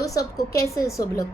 वो सबको कैसे सब लोग।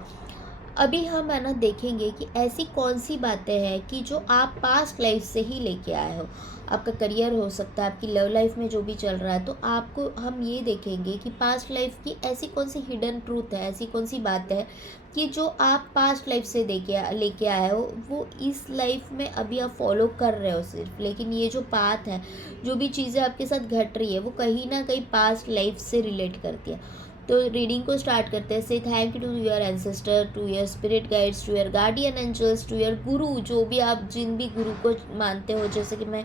अभी हम है ना देखेंगे कि ऐसी कौन सी बातें हैं कि जो आप पास्ट लाइफ से ही लेके आए हो। आपका करियर हो सकता है, आपकी लव लाइफ में जो भी चल रहा है, तो आपको हम ये देखेंगे कि पास्ट लाइफ की ऐसी कौन सी हिडन ट्रूथ है, ऐसी कौन सी बात है कि जो आप पास्ट लाइफ से लेके आए हो, वो इस लाइफ में अभी आप फॉलो कर रहे हो सिर्फ। लेकिन ये जो पाथ है, जो भी चीज़ें आपके साथ घट रही है, वो कहीं ना कहीं पास्ट लाइफ से रिलेट करती है। तो रीडिंग को स्टार्ट करते हैं। से thank you to your ancestor, to your spirit guides, to your guardian angels, to your guru, जो भी आप जिन भी गुरु को मानते हो। जैसे कि मैं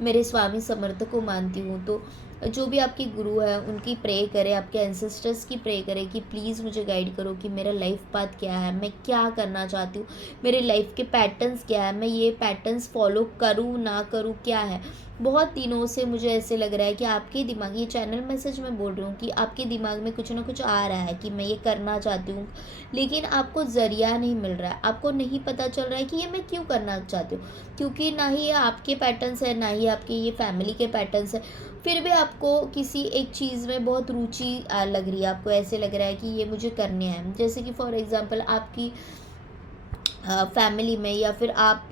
मेरे स्वामी समर्थ को मानती हूँ, तो जो भी आपके गुरु है उनकी प्रे करें, आपके एंसेस्टर्स की प्रे करें कि प्लीज़ मुझे गाइड करो कि मेरा लाइफ पाथ क्या है, मैं क्या करना चाहती हूँ, मेरे लाइफ के पैटर्न्स क्या है, मैं ये पैटर्न्स फॉलो करूँ ना करूँ, क्या है। बहुत दिनों से मुझे ऐसे लग रहा है कि आपके दिमाग, ये चैनल मैसेज मैं बोल रही हूँ कि आपके दिमाग में कुछ ना कुछ आ रहा है कि मैं ये करना चाहती हूँ, लेकिन आपको ज़रिया नहीं मिल रहा है, आपको नहीं पता चल रहा है कि ये मैं क्यों करना चाहती हूँ। क्योंकि ना ही ये आपके पैटर्न्स है, ना ही आपके ये फैमिली के पैटर्न्स है। फिर भी आपको किसी एक चीज़ में बहुत रुचि लग रही है, आपको ऐसे लग रहा है कि ये मुझे करने हैं। जैसे कि फॉर एग्ज़ाम्पल आपकी फैमिली में, या फिर आप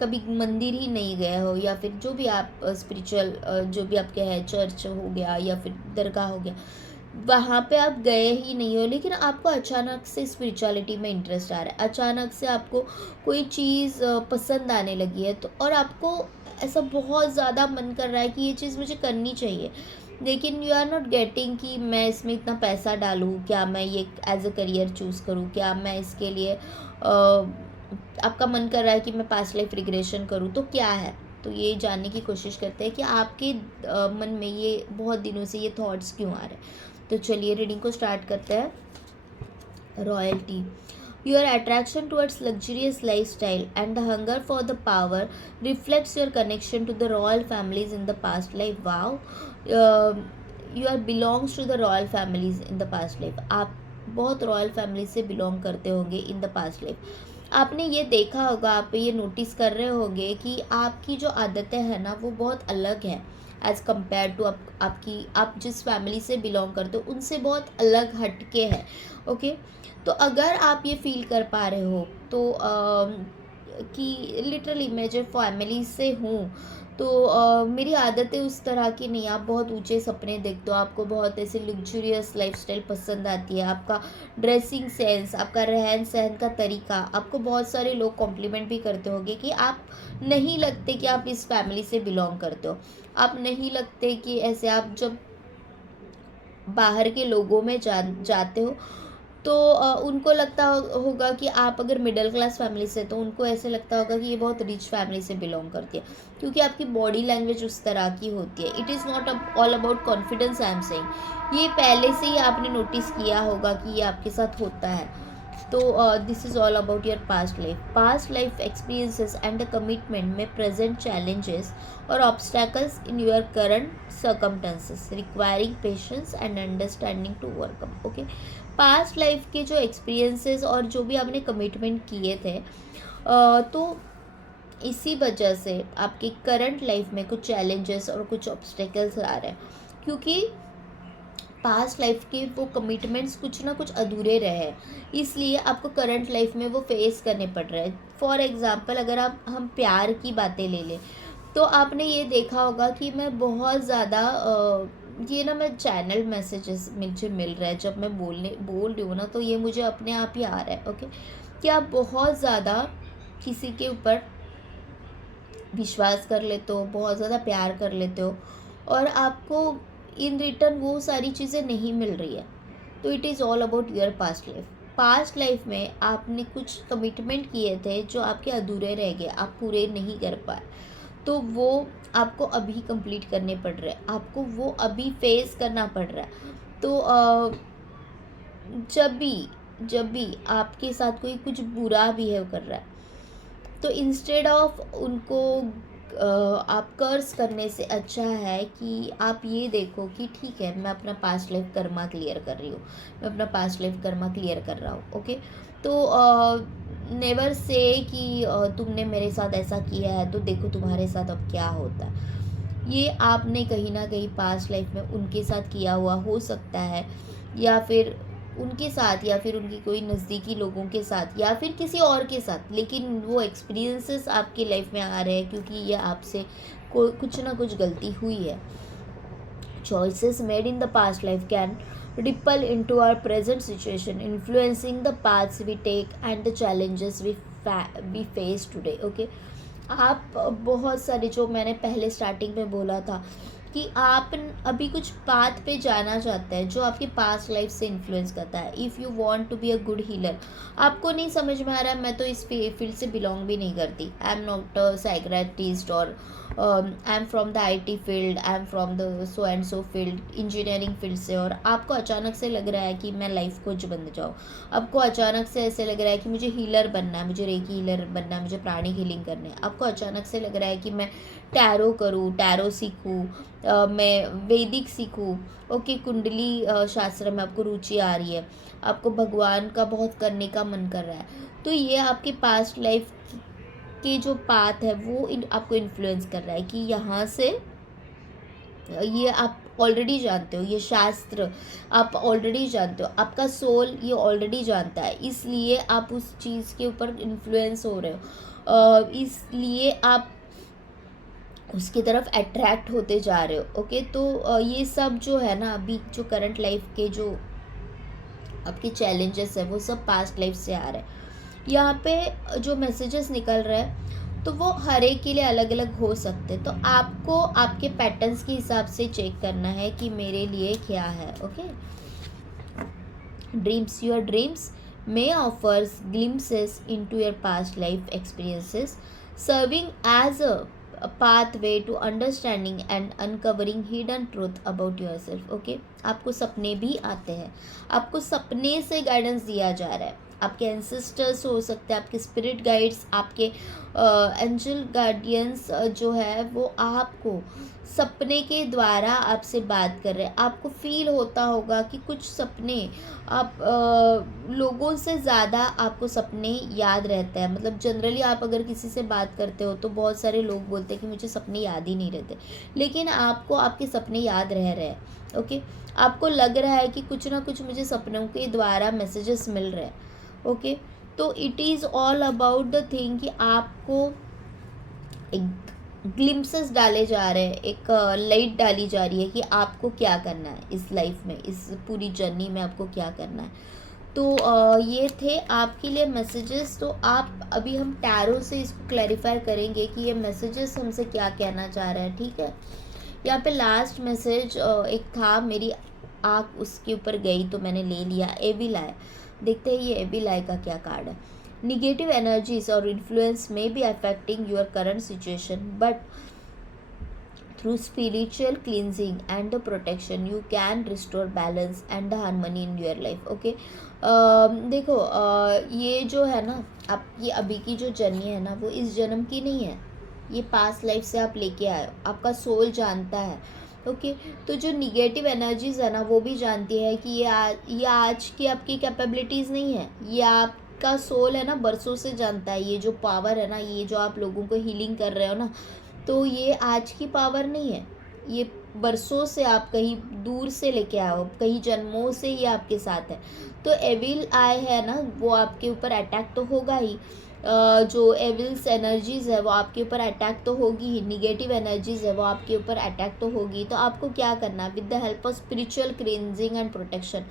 कभी मंदिर ही नहीं गए हो, या फिर जो भी आप स्पिरिचुअल जो भी आपके है, चर्च हो गया या फिर दरगाह हो गया, वहाँ पे आप गए ही नहीं हो, लेकिन आपको अचानक से स्पिरिचुअलिटी में इंटरेस्ट आ रहा है, अचानक से आपको कोई चीज़ पसंद आने लगी है, तो और आपको ऐसा बहुत ज़्यादा मन कर रहा है कि ये चीज़ मुझे करनी चाहिए, लेकिन यू आर नॉट गेटिंग कि मैं इसमें इतना पैसा डालूँ, क्या मैं ये एज अ करियर चूज़ करूँ, क्या मैं इसके लिए आपका मन कर रहा है कि मैं पास्ट लाइफ रिग्रेशन करूँ, तो क्या है। तो ये जानने की कोशिश करते हैं कि आपके मन में ये बहुत दिनों से ये थॉट्स क्यों आ रहे हैं। तो चलिए रीडिंग को स्टार्ट करते हैं। Royalty, your attraction towards luxurious lifestyle and the hunger for the power reflects your connection to the royal families in the past life. Wow, you are belongs to the royal families in the past life. आप बहुत royal family से belong करते होंगे in the past life. आपने ये देखा होगा, आप ये नोटिस कर रहे होंगे कि आपकी जो आदतें हैं ना, वो बहुत अलग है एज़ कम्पेयर टू आप जिस फैमिली से बिलोंग करते हो उनसे बहुत अलग हटके है। ओके, तो अगर आप ये फील कर पा रहे हो तो कि लिटरली मैं जब फैमिली से हूँ, तो मेरी आदतें उस तरह की नहीं। आप बहुत ऊंचे सपने देखते हो, आपको बहुत ऐसे लग्जूरियस लाइफस्टाइल पसंद आती है, आपका ड्रेसिंग सेंस, आपका रहन सहन का तरीका, आपको बहुत सारे लोग कॉम्प्लीमेंट भी करते होंगे कि आप नहीं लगते कि आप इस फैमिली से बिलोंग करते हो। आप नहीं लगते कि ऐसे आप जब बाहर के लोगों में जाते हो, तो उनको लगता होगा कि आप अगर मिडिल क्लास फैमिली से, तो उनको ऐसे लगता होगा कि ये बहुत रिच फैमिली से बिलोंग करती है, क्योंकि आपकी बॉडी लैंग्वेज उस तरह की होती है। It is not all about confidence, I am saying. ये पहले से ही आपने नोटिस किया होगा कि ये आपके साथ होता है। तो this is all about your past life experiences and the commitment में प्रेजेंट चैलेंजेस और obstacles in your current circumstances requiring patience and understanding to overcome. Okay, past life के जो एक्सपीरियंसेस और जो भी आपने कमिटमेंट किए थे, तो इसी वजह से आपकी करंट लाइफ में कुछ चैलेंजेस और कुछ ऑब्स्टेकल्स आ रहे हैं, क्योंकि पास्ट लाइफ के वो कमिटमेंट्स कुछ ना कुछ अधूरे रहे, इसलिए आपको करंट लाइफ में वो फेस करने पड़ रहे हैं। फॉर एग्ज़ाम्पल, अगर हम प्यार की बातें ले लें, तो आपने ये देखा होगा कि मैं बहुत ज़्यादा ये ना मैं चैनल मैसेजेस मुझे मिल रहा है, जब मैं बोल रही हूँ ना, तो ये मुझे अपने आप ही आ रहा है। ओके, कि आप बहुत ज़्यादा किसी के ऊपर विश्वास कर लेते हो, बहुत ज़्यादा प्यार कर लेते हो, और आपको इन रिटर्न वो सारी चीज़ें नहीं मिल रही है। तो it is all about your past life में आपने कुछ कमिटमेंट किए थे जो आपके अधूरे रह गए, आप पूरे नहीं कर पाए, तो वो आपको अभी कंप्लीट करने पड़ रहे हैं, आपको वो अभी फेस करना पड़ रहा है। तो जब भी आपके साथ कोई कुछ बुरा बिहेव कर रहा है, तो इंस्टेड ऑफ उनको आप कर्स करने से अच्छा है कि आप ये देखो कि ठीक है, मैं अपना पास्ट लाइफ कर्मा क्लियर कर रही हूँ, मैं अपना पास्ट लाइफ कर्मा क्लियर कर रहा हूँ। ओके, तो नेवर से कि तुमने मेरे साथ ऐसा किया है तो देखो तुम्हारे साथ अब क्या होता है। ये आपने कहीं ना कहीं पास्ट लाइफ में उनके साथ किया हुआ हो सकता है, या फिर उनके साथ या फिर उनकी कोई नज़दीकी लोगों के साथ या फिर किसी और के साथ, लेकिन वो एक्सपीरियंसेस आपकी लाइफ में आ रहे हैं क्योंकि ये आपसे कुछ ना कुछ गलती हुई है. Choices made in the past life can ripple into our present situation, influencing the paths we take and the challenges we face today. Okay. आप बहुत सारे, जो मैंने पहले स्टार्टिंग में बोला था कि आप अभी कुछ पाथ पे जाना चाहते हैं जो आपके पास्ट लाइफ से इन्फ्लुएंस करता है. If you want to be a good healer, आपको नहीं समझ में आ रहा है मैं तो इस फील्ड से बिलोंग भी नहीं करती, I am not a psychiatrist, और I am from the IT field, I am from the so and so field, engineering field से, और आपको अचानक से लग रहा है कि मैं लाइफ कोच बन जाऊँ. आपको अचानक से ऐसे लग रहा है कि मुझे हीलर बनना है, मुझे रेकी हीलर बनना है, मुझे प्राणिक हीलिंग करनी है. आपको अचानक से लग रहा है कि मैं टैरो करूँ, टैरो सीखूँ, मैं वैदिक सीखूँ. ओके, कुंडली शास्त्र में आपको रुचि आ रही है, आपको भगवान का बहुत करने का मन कर रहा है. तो ये आपके पास्ट लाइफ के जो पाथ है वो आपको इन्फ्लुएंस कर रहा है कि यहाँ से ये आप ऑलरेडी जानते हो, ये शास्त्र आप ऑलरेडी जानते हो, आपका सोल ये ऑलरेडी जानता है, इसलिए आप उस चीज़ के ऊपर इन्फ्लुएंस हो रहे हो, इसलिए आप उसकी तरफ अट्रैक्ट होते जा रहे हो. ओके, तो ये सब जो है ना, अभी जो करंट लाइफ के जो आपके चैलेंजेस है वो सब पास्ट लाइफ से आ रहे हैं. यहाँ पे जो मैसेजेस निकल रहे हैं तो वो हर एक के लिए अलग अलग हो सकते हैं, तो आपको आपके पैटर्न्स के हिसाब से चेक करना है कि मेरे लिए क्या है. Okay, dreams, your dreams may offers glimpses into your past life experiences, serving as a pathway to understanding and uncovering hidden truth about yourself. Okay, आपको सपने भी आते हैं, आपको सपने से गाइडेंस दिया जा रहा है. आपके एंसेस्टर्स हो सकते हैं, आपके स्पिरिट गाइड्स, आपके एंजल गार्डियंस जो है वो आपको सपने के द्वारा आपसे बात कर रहे हैं. आपको फील होता होगा कि कुछ सपने आप लोगों से ज़्यादा आपको सपने याद रहते हैं. मतलब जनरली आप अगर किसी से बात करते हो तो बहुत सारे लोग बोलते हैं कि मुझे सपने याद ही नहीं रहते, लेकिन आपको आपके सपने याद रह रहे हैं. ओके, आपको लग रहा है कि कुछ ना कुछ मुझे सपनों के द्वारा मैसेजेस मिल रहे हैं. ओके, तो it is all about the thing कि आपको एक ग्लिम्पसेस डाले जा रहे हैं, एक लाइट डाली जा रही है कि आपको क्या करना है इस लाइफ में, इस पूरी जर्नी में आपको क्या करना है. तो ये थे आपके लिए मैसेजेस. तो आप अभी हम टैरो से इसको क्लैरिफाई करेंगे कि ये मैसेजेस हमसे क्या कहना चाह रहे हैं. ठीक है, यहाँ पे लास्ट मैसेज एक था, मेरी आँख उसके ऊपर गई तो मैंने ले लिया. एविल आई, देखते हैं ये एविल आई का क्या कार्ड है. Negative energies or influence may be affecting your current situation, but through spiritual cleansing and the protection you can restore balance and the harmony in your life. Okay, देखो ये जो है ना, आप ये अभी की जो जर्नी है ना वो इस जन्म की नहीं है, ये पास्ट लाइफ से आप लेके आए हो, आपका सोल जानता है. ओके, तो जो निगेटिव एनर्जीज है ना वो भी जानती है कि ये आज की आपकी कैपेबिलिटीज़ नहीं है, ये आप का सोल है ना बरसों से जानता है. ये जो पावर है ना, ये जो आप लोगों को हीलिंग कर रहे हो ना, तो ये आज की पावर नहीं है, ये बरसों से आप कहीं दूर से लेके आए हो, कहीं जन्मों से ये आपके साथ है. तो एविल आई है ना वो आपके ऊपर अटैक तो होगा ही, जो एविल्स एनर्जीज़ है वो आपके ऊपर अटैक तो होगी ही, निगेटिव एनर्जीज़ है वो आपके ऊपर अटैक तो होगी. तो आपको क्या करना है, with the help of spiritual cleansing and protection,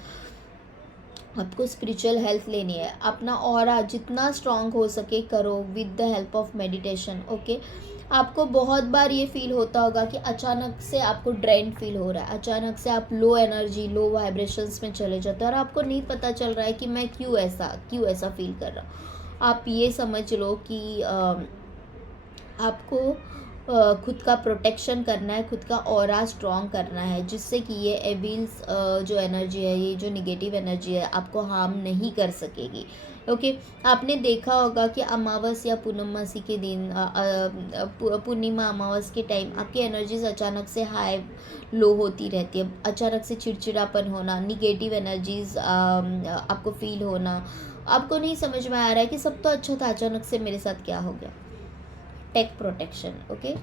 आपको स्पिरिचुअल हेल्थ लेनी है. अपना ऑरा जितना स्ट्रांग हो सके करो with the help of meditation. Okay, आपको बहुत बार ये फील होता होगा कि अचानक से आपको ड्रेन फील हो रहा है, अचानक से आप लो एनर्जी, लो वाइब्रेशंस में चले जाते हो और आपको नहीं पता चल रहा है कि मैं क्यों ऐसा फील कर रहा हूँ. आप ये समझ लो कि आपको खुद का प्रोटेक्शन करना है, खुद का ऑरा स्ट्रॉन्ग करना है, जिससे कि ये एविल्स जो एनर्जी है, ये जो निगेटिव एनर्जी है आपको हार्म नहीं कर सकेगी. ओके, आपने देखा होगा कि अमावस या पूर्णमासी के दिन, पूर्णिमा अमावस के टाइम आपकी एनर्जीज अचानक से हाई लो होती रहती है, अचानक से चिड़चिड़ापन होना, निगेटिव एनर्जीज आपको फील होना, आपको नहीं समझ में आ रहा है कि सब तो अच्छा था, अचानक से मेरे साथ क्या हो गया. Take protection. ओके,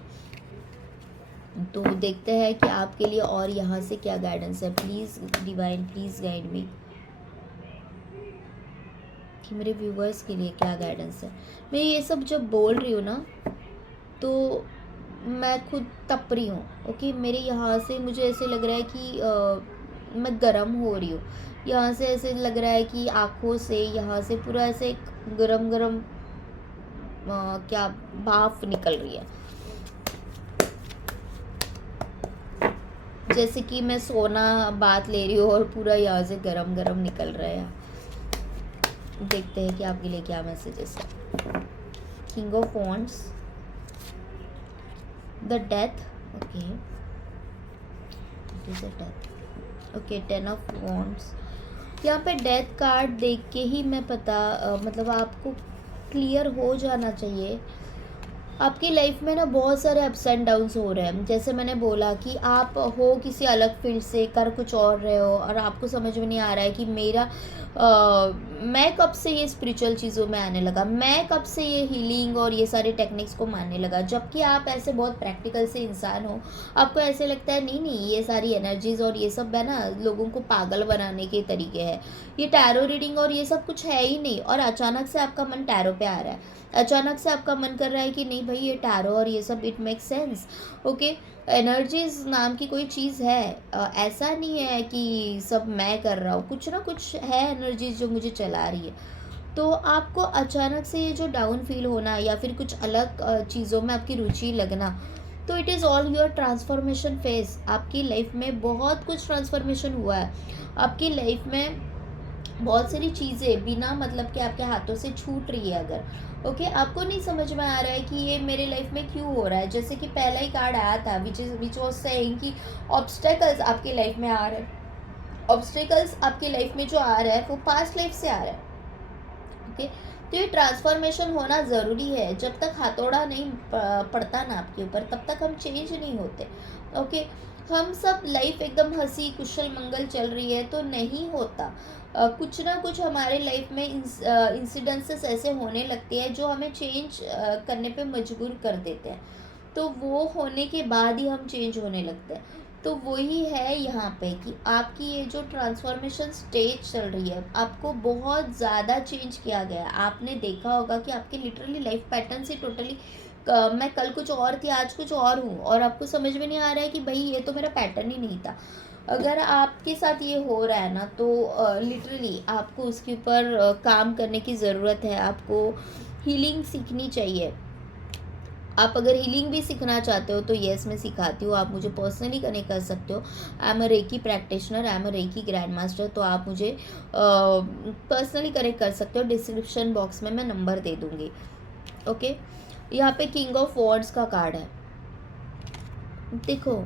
तो देखते हैं कि आपके लिए और यहाँ से क्या गाइडेंस है. Please divine, please guide me. कि मेरे व्यूवर्स के लिए क्या गाइडेंस है। मैं ये सब जब बोल रही हूँ ना, तो मैं खुद तप रही हूँ। ओके, मेरे यहाँ से मुझे ऐसे लग रहा है कि मैं गरम हो रही हूँ। यहाँ से ऐसे लग रहा है कि आँखों से, यहाँ से पूरा ऐसे गरम गरम क्या भाप निकल रही है, जैसे कि मैं सोना बात ले रही हूँ और पूरा यहाँ से गरम गरम निकल रहा है। देखते हैं कि आपके लिए क्या मैसेजेस है। King of wands, the death, okay, it is a death, okay, 10 of wands. यहाँ पे डेथ कार्ड देख के ही मैं मतलब आपको क्लियर हो जाना चाहिए। आपकी लाइफ में ना बहुत सारे अप्स एंड डाउन्स हो रहे हैं। जैसे मैंने बोला कि आप हो किसी अलग फील्ड से, कर कुछ और रहे हो और आपको समझ में नहीं आ रहा है कि मैं कब से ये स्पिरिचुअल चीज़ों में आने लगा, मैं कब से ये हीलिंग और ये सारे टेक्निक्स को मानने लगा। जबकि आप ऐसे बहुत प्रैक्टिकल से इंसान हो, आपको ऐसे लगता है नहीं नहीं, ये सारी एनर्जीज और ये सब है ना लोगों को पागल बनाने के तरीके हैं, ये टैरो रीडिंग और ये सब कुछ है ही नहीं। और अचानक से आपका मन टैरो पे आ रहा है, अचानक से आपका मन कर रहा है कि नहीं भाई ये टैरो और ये सब it make sense. Okay, energies नाम की कोई चीज़ है, ऐसा नहीं है कि सब मैं कर रहा हूँ, कुछ ना कुछ है एनर्जीज जो मुझे चला रही है। तो आपको अचानक से ये जो डाउन फील होना या फिर कुछ अलग चीज़ों में आपकी रुचि लगना, तो it is all your transformation phase. आपकी लाइफ में बहुत कुछ ट्रांसफॉर्मेशन हुआ है। आपकी लाइफ में बहुत सारी चीज़ें बिना मतलब के आपके हाथों से छूट रही है। अगर ओके आपको नहीं समझ में आ रहा है कि ये मेरे लाइफ में क्यों हो रहा है, जैसे कि पहला ही कार्ड आया था विच वाज सेइंग कि ऑब्स्टेकल्स आपके लाइफ में आ रहे हैं। ऑब्स्टेकल्स आपकी लाइफ में जो आ रहा है वो पास्ट लाइफ से आ रहा है। ओके, तो ये ट्रांसफॉर्मेशन होना ज़रूरी है। जब तक हथौड़ा नहीं पड़ता ना आपके ऊपर, तब तक हम चेंज नहीं होते। ओके, हम सब लाइफ एकदम हंसी कुशल मंगल चल रही है तो नहीं होता। कुछ ना कुछ हमारे लाइफ में इंसिडेंसेस ऐसे होने लगते हैं जो हमें चेंज करने पे मजबूर कर देते हैं। तो वो होने के बाद ही हम चेंज होने लगते हैं। तो वही है यहाँ पे कि आपकी ये जो ट्रांसफॉर्मेशन स्टेज चल रही है, आपको बहुत ज़्यादा चेंज किया गया है। आपने देखा होगा कि आपके लिटरली लाइफ पैटर्न से टोटली मैं कल कुछ और थी आज कुछ और हूँ, और आपको समझ में नहीं आ रहा है कि भाई ये तो मेरा पैटर्न ही नहीं था। अगर आपके साथ ये हो रहा है ना, तो लिटरली आपको उसके ऊपर काम करने की ज़रूरत है। आपको हीलिंग सीखनी चाहिए। आप अगर हीलिंग भी सीखना चाहते हो तो येस मैं सिखाती हूँ, आप मुझे पर्सनली कनेक्ट कर सकते हो। I am a reiki practitioner, I am a reiki grand master. तो आप मुझे पर्सनली कनेक्ट कर सकते हो। डिस्क्रिप्शन बॉक्स में मैं नंबर दे दूँगी। ओके, यहाँ पे किंग ऑफ वॉर्ड्स का कार्ड है। देखो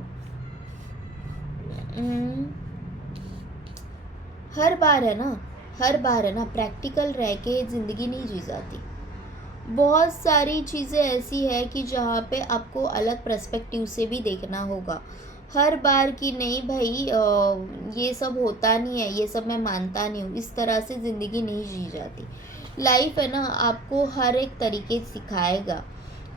हर बार है ना प्रैक्टिकल रह के ज़िंदगी नहीं जी जाती। बहुत सारी चीज़ें ऐसी है कि जहाँ पे आपको अलग पर्सपेक्टिव से भी देखना होगा। हर बार की नहीं भाई, ये सब होता नहीं है, ये सब मैं मानता नहीं हूँ, इस तरह से ज़िंदगी नहीं जी जाती। लाइफ है ना आपको हर एक तरीके सिखाएगा।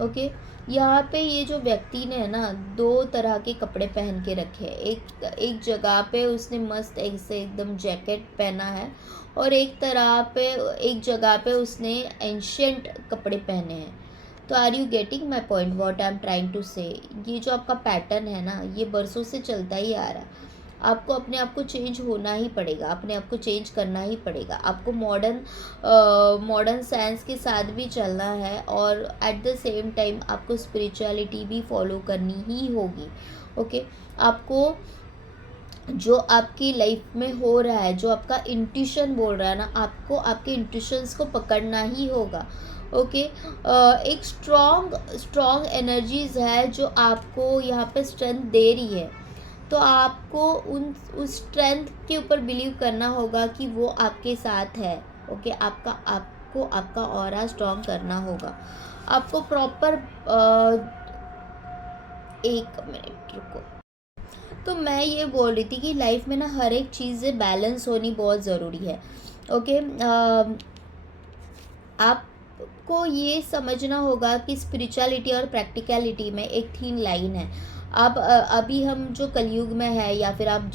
ओके, यहाँ पे ये जो व्यक्ति ने है ना 2 तरह के कपड़े पहन के रखे हैं। एक जगह पे उसने मस्त ऐसे एकदम जैकेट पहना है, और एक जगह पे उसने एंशियंट कपड़े पहने हैं। तो are you getting my point, what I am trying to say. ये जो आपका पैटर्न है ना, ये बरसों से चलता ही आ रहा है। आपको अपने आप को चेंज होना ही पड़ेगा, अपने आप को चेंज करना ही पड़ेगा। आपको मॉडर्न साइंस के साथ भी चलना है, और एट द सेम टाइम आपको स्पिरिचुअलिटी भी फॉलो करनी ही होगी। ओके, आपको जो आपकी लाइफ में हो रहा है, जो आपका इंट्यूशन बोल रहा है ना, आपको आपके इंट्यूशंस को पकड़ना ही होगा। ओके, एक स्ट्रॉन्ग एनर्जीज है जो आपको यहाँ पे स्ट्रेंथ दे रही है। तो आपको उस स्ट्रेंथ के ऊपर बिलीव करना होगा कि वो आपके साथ है। ओके, आपको आपका ऑरा स्ट्रॉन्ग करना होगा। आपको प्रॉपर एक मिनट रुको। तो मैं ये बोल रही थी कि लाइफ में ना हर एक चीज़ें बैलेंस होनी बहुत ज़रूरी है। ओके, आपको ये समझना होगा कि स्पिरिचुअलिटी और प्रैक्टिकलिटी में एक थीन लाइन है। अभी हम जो कलयुग में है, या फिर आप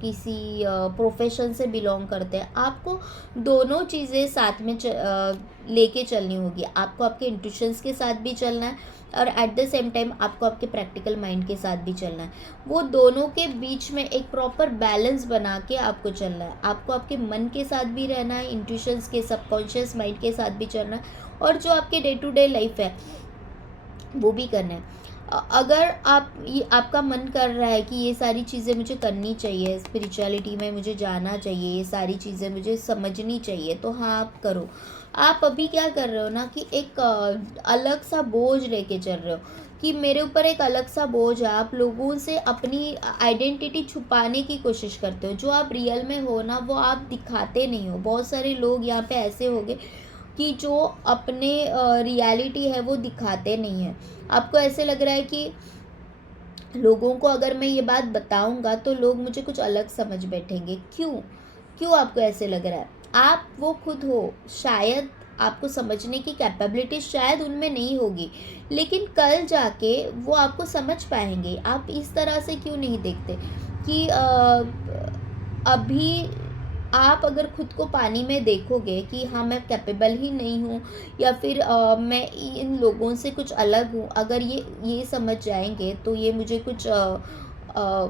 किसी प्रोफेशन से बिलोंग करते हैं, आपको दोनों चीज़ें साथ में लेके चलनी होगी। आपको आपके इंट्यूशंस के साथ भी चलना है, और एट द सेम टाइम आपको आपके प्रैक्टिकल माइंड के साथ भी चलना है। वो दोनों के बीच में एक प्रॉपर बैलेंस बना के आपको चलना है। आपको आपके मन के साथ भी रहना है, इंट्यूशंस के, सबकॉन्शियस माइंड के साथ भी चलना है, और जो आपके डे टू डे लाइफ है वो भी करना है। अगर आपका मन कर रहा है कि ये सारी चीज़ें मुझे करनी चाहिए, स्पिरिचुअलिटी में मुझे जाना चाहिए, ये सारी चीज़ें मुझे समझनी चाहिए, तो हाँ, आप करो। आप अभी क्या कर रहे हो ना, कि एक अलग सा बोझ लेके चल रहे हो, कि मेरे ऊपर एक अलग सा बोझ है। आप लोगों से अपनी आइडेंटिटी छुपाने की कोशिश करते हो। जो आप रियल में हो ना, वो आप दिखाते नहीं हो। बहुत सारे लोग यहाँ पे ऐसे हो गए कि जो अपने रियलिटी है वो दिखाते नहीं हैं। आपको ऐसे लग रहा है कि लोगों को अगर मैं ये बात बताऊंगा तो लोग मुझे कुछ अलग समझ बैठेंगे। क्यों? क्यों आपको ऐसे लग रहा है? आप वो खुद हो। शायद आपको समझने की कैपेबिलिटी शायद उनमें नहीं होगी, लेकिन कल जाके वो आपको समझ पाएंगे। आप इस तरह से क्यों नहीं देखते कि अभी आप अगर खुद को पानी में देखोगे कि हाँ, मैं कैपेबल ही नहीं हूँ, या फिर मैं इन लोगों से कुछ अलग हूँ, अगर ये समझ जाएंगे तो ये मुझे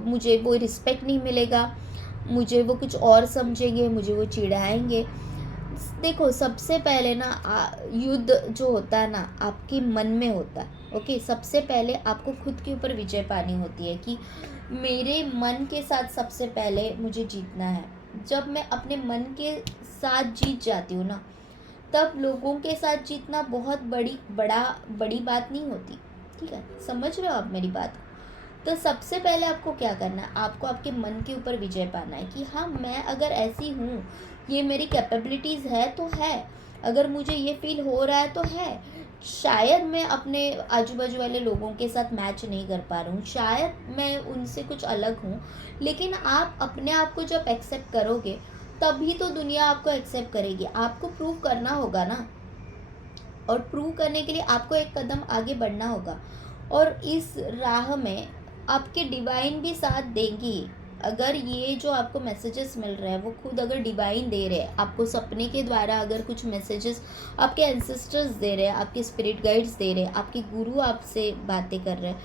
मुझे वो रिस्पेक्ट नहीं मिलेगा, मुझे वो कुछ और समझेंगे, मुझे वो चिढ़ाएंगे। देखो, सबसे पहले ना युद्ध जो होता है ना, आपके मन में होता है। ओके, सबसे पहले आपको खुद के ऊपर विजय पानी होती है, कि मेरे मन के साथ सबसे पहले मुझे जीतना है। जब मैं अपने मन के साथ जीत जाती हूँ ना, तब लोगों के साथ जीतना बहुत बड़ी बात नहीं होती। ठीक है, समझ रहे हो आप मेरी बात? तो सबसे पहले आपको क्या करना है, आपको आपके मन के ऊपर विजय पाना है, कि हाँ, मैं अगर ऐसी हूँ, ये मेरी कैपेबिलिटीज़ है तो है, अगर मुझे ये फील हो रहा है तो है। शायद मैं अपने आजू बाजू वाले लोगों के साथ मैच नहीं कर पा रहा हूँ, शायद मैं उनसे कुछ अलग हूँ, लेकिन आप अपने आप को जब एक्सेप्ट करोगे, तभी तो दुनिया आपको एक्सेप्ट करेगी। आपको प्रूव करना होगा ना, और प्रूव करने के लिए आपको एक कदम आगे बढ़ना होगा, और इस राह में आपके डिवाइन भी साथ देंगी। अगर ये जो आपको मैसेजेस मिल रहे हैं वो खुद अगर डिवाइन दे रहे हैं आपको सपने के द्वारा, अगर कुछ मैसेजेस आपके एंसेस्टर्स दे रहे हैं, आपके स्पिरिट गाइड्स दे रहे हैं, आपके गुरु आपसे बातें कर रहे हैं,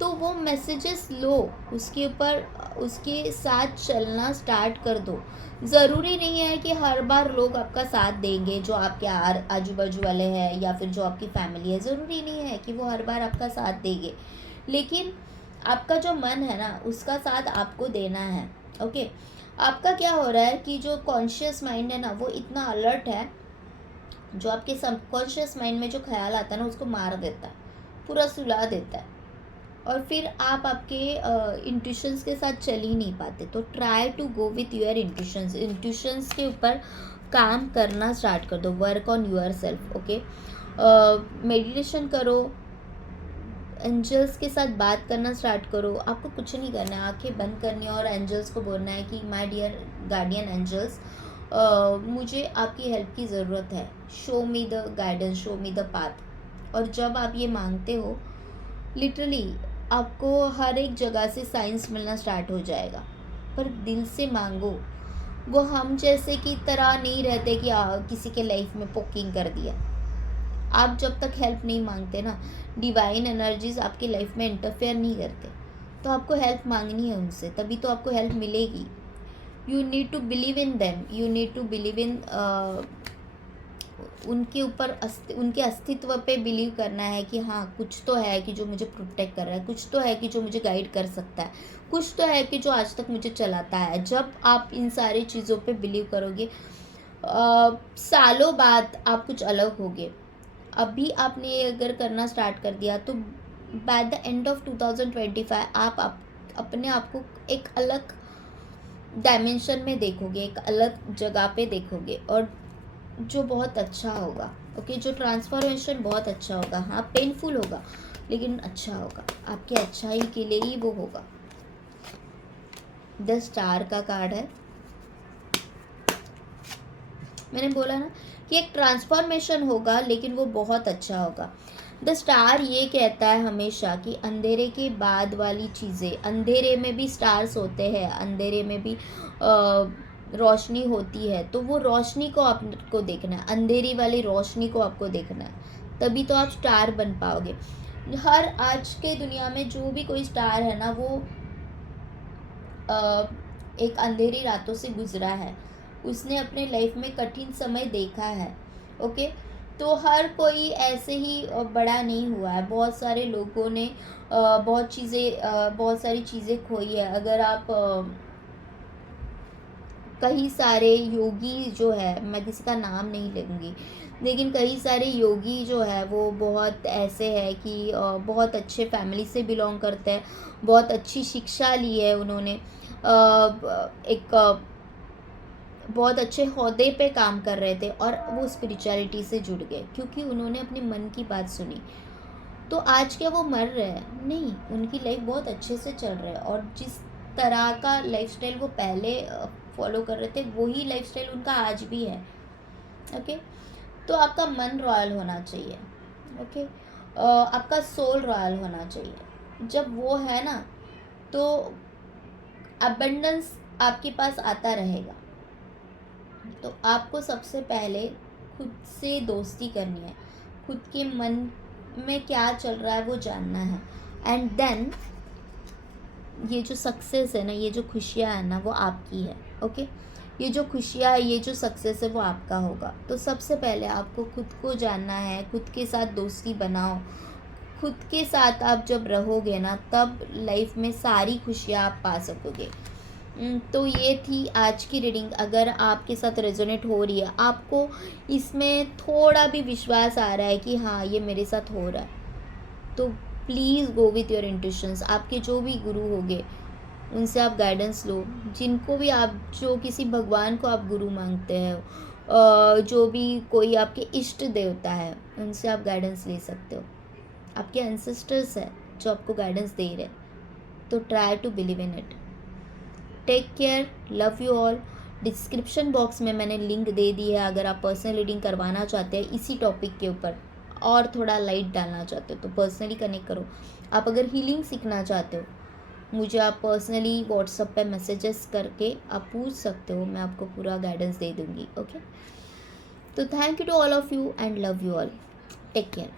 तो वो मैसेजेस लो, उसके साथ चलना स्टार्ट कर दो। ज़रूरी नहीं है कि हर बार लोग आपका साथ देंगे, जो आपके आजू बाजू वाले हैं या फिर जो आपकी फैमिली है, ज़रूरी नहीं है कि वो हर बार आपका साथ देंगे, लेकिन आपका जो मन है ना, उसका साथ आपको देना है। ओके, आपका क्या हो रहा है कि जो कॉन्शियस माइंड है ना, वो इतना अलर्ट है, जो आपके सबकॉन्शियस माइंड में जो ख्याल आता है ना, उसको मार देता है, पूरा सुला देता है, और फिर आप आपके इंट्यूशंस के साथ चल ही नहीं पाते। तो try to go with your intuitions के ऊपर काम करना स्टार्ट कर दो। Work on yourself. Okay, meditation करो, एंजल्स के साथ बात करना स्टार्ट करो। आपको कुछ नहीं करना है, आंखें बंद करनी है और एंजल्स को बोलना है कि माय डियर गार्डियन एंजल्स, मुझे आपकी हेल्प की ज़रूरत है, show me the guidance, show me the path. और जब आप ये मांगते हो, लिटरली आपको हर एक जगह से साइंस मिलना स्टार्ट हो जाएगा। पर दिल से मांगो। वो हम जैसे की तरह नहीं रहते कि किसी के लाइफ में पोकिंग कर दिया। आप जब तक हेल्प नहीं मांगते ना, डिवाइन एनर्जीज आपकी लाइफ में इंटरफेयर नहीं करते। तो आपको हेल्प मांगनी है उनसे, तभी तो आपको हेल्प मिलेगी। You need to believe in them, you need to believe in उनके अस्तित्व पे बिलीव करना है कि हाँ, कुछ तो है कि जो मुझे प्रोटेक्ट कर रहा है, कुछ तो है कि जो मुझे गाइड कर सकता है, कुछ तो है कि जो आज तक मुझे चलाता है। जब आप इन सारी चीज़ों पे बिलीव करोगे, सालों बाद आप कुछ अलग होगे। अभी आपने ये अगर करना स्टार्ट कर दिया तो बाय द एंड ऑफ 2025 आप अपने आप को एक अलग डायमेंशन में देखोगे, एक अलग जगह पे देखोगे, और जो बहुत अच्छा होगा। ओके, जो ट्रांसफॉर्मेशन बहुत अच्छा होगा। हाँ, पेनफुल होगा, लेकिन अच्छा होगा, आपके अच्छाई के लिए ही वो होगा। 10 स्टार का कार्ड है। मैंने बोला ना कि एक ट्रांसफॉर्मेशन होगा, लेकिन वो बहुत अच्छा होगा। द स्टार ये कहता है हमेशा कि अंधेरे के बाद वाली चीज़ें, अंधेरे में भी स्टार्स होते हैं, अंधेरे में भी रोशनी होती है, तो वो रोशनी को आपको देखना है, अंधेरी वाली रोशनी को आपको देखना है, तभी तो आप स्टार बन पाओगे। हर आज के दुनिया में जो भी कोई स्टार है ना, वो एक अंधेरी रातों से गुजरा है, उसने अपने लाइफ में कठिन समय देखा है। ओके, तो हर कोई ऐसे ही बड़ा नहीं हुआ है। बहुत सारे लोगों ने बहुत सारी चीज़ें खोई है। अगर आप कई सारे योगी जो है, मैं किसी का नाम नहीं लूँगी, लेकिन कई सारे योगी जो है वो बहुत ऐसे है कि बहुत अच्छे फैमिली से बिलोंग करते हैं, बहुत अच्छी शिक्षा ली है उन्होंने, एक बहुत अच्छे ओहदे पे काम कर रहे थे और वो स्पिरिचुअलिटी से जुड़ गए क्योंकि उन्होंने अपने मन की बात सुनी। तो आज क्या वो मर रहे हैं? नहीं, उनकी लाइफ बहुत अच्छे से चल रहा है और जिस तरह का लाइफस्टाइल वो पहले फॉलो कर रहे थे वही लाइफस्टाइल उनका आज भी है। ओके, तो आपका मन रॉयल होना चाहिए। ओके, आपका सोल रॉयल होना चाहिए। जब वो है ना, तो अबंडेंस आपके पास आता रहेगा। तो आपको सबसे पहले खुद से दोस्ती करनी है, खुद के मन में क्या चल रहा है वो जानना है, एंड देन ये जो सक्सेस है ना, ये जो खुशियाँ है ना, वो आपकी है। ओके, ये जो खुशियाँ है, ये जो सक्सेस है वो आपका होगा। तो सबसे पहले आपको खुद को जानना है, खुद के साथ दोस्ती बनाओ। खुद के साथ आप जब रहोगे ना, तब लाइफ में सारी खुशियाँ आप पा सकोगे। तो ये थी आज की रीडिंग। अगर आपके साथ रेजोनेट हो रही है, आपको इसमें थोड़ा भी विश्वास आ रहा है कि हाँ ये मेरे साथ हो रहा है, तो please go with your intuitions. आपके जो भी गुरु होंगे उनसे आप गाइडेंस लो। जिनको भी आप, जो किसी भगवान को आप गुरु मांगते हैं, जो भी कोई आपके इष्ट देवता है, उनसे आप गाइडेंस ले सकते हो। आपके एंसेस्टर्स है जो आपको गाइडेंस दे रहे हैं। तो try to believe in it. Take care, love you all. Description box में मैंने लिंक दे दी है। अगर आप पर्सनल रीडिंग करवाना चाहते हैं इसी टॉपिक के ऊपर और थोड़ा लाइट डालना चाहते हो तो पर्सनली कनेक्ट करो। आप अगर हीलिंग सीखना चाहते हो, मुझे आप पर्सनली व्हाट्सएप पे मैसेजेस करके आप पूछ सकते हो, मैं आपको पूरा गाइडेंस दे दूँगी। ओके, तो thank you to all of you and love you all. Take care.